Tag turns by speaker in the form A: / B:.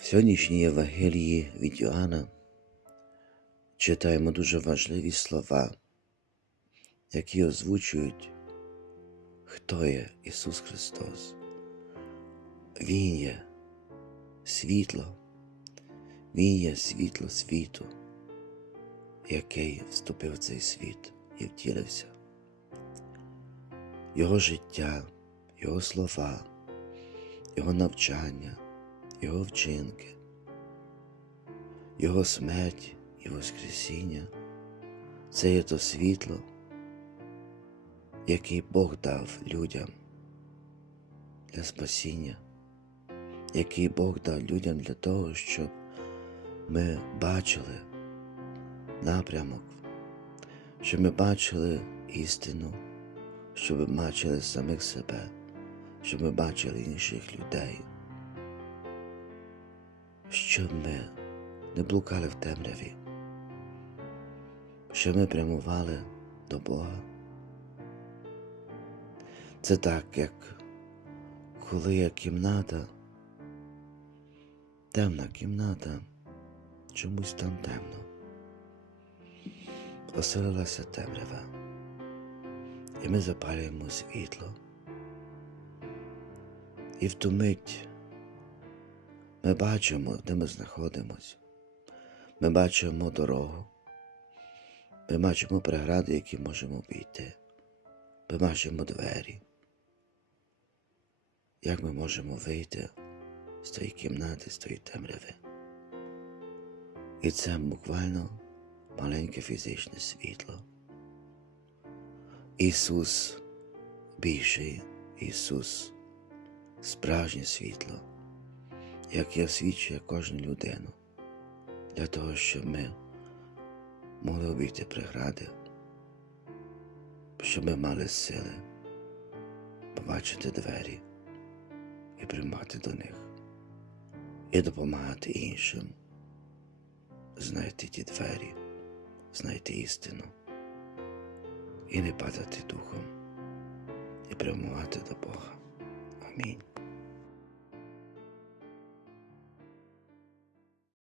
A: В сьогоднішній Євангелії від Йоанна читаємо дуже важливі слова, які озвучують, хто є Ісус Христос. Він є світло, Він є світло світу, який вступив в цей світ і втілився. Його життя, Його слова, Його навчання, Його вчинки, Його смерть і Воскресіння. Це є то світло, яке Бог дав людям для спасіння, який Бог дав людям для того, щоб ми бачили напрямок, щоб ми бачили істину, щоб ми бачили самих себе, щоб ми бачили інших людей, щоб ми не блукали в темряві, щоб ми прямували до Бога. Це так, як коли є кімната, темна кімната, чомусь там темно. Оселилася темрява, і ми запалюємо світло. І в ту мить ми бачимо, де ми знаходимося. Ми бачимо дорогу, ми бачимо прегради, які можемо обійти. Ми бачимо двері. Як ми можемо вийти з тої кімнати, з тої темряви? І це буквально маленьке фізичне світло. Ісус більший, Ісус справжнє світло, яке освічує кожну людину для того, щоб ми могли обійти прегради, щоб ми мали сили побачити двері і приймати до них, і допомагати іншим знайти ті двері, знайти істину і не падати духом, і прямувати до Бога. Амінь.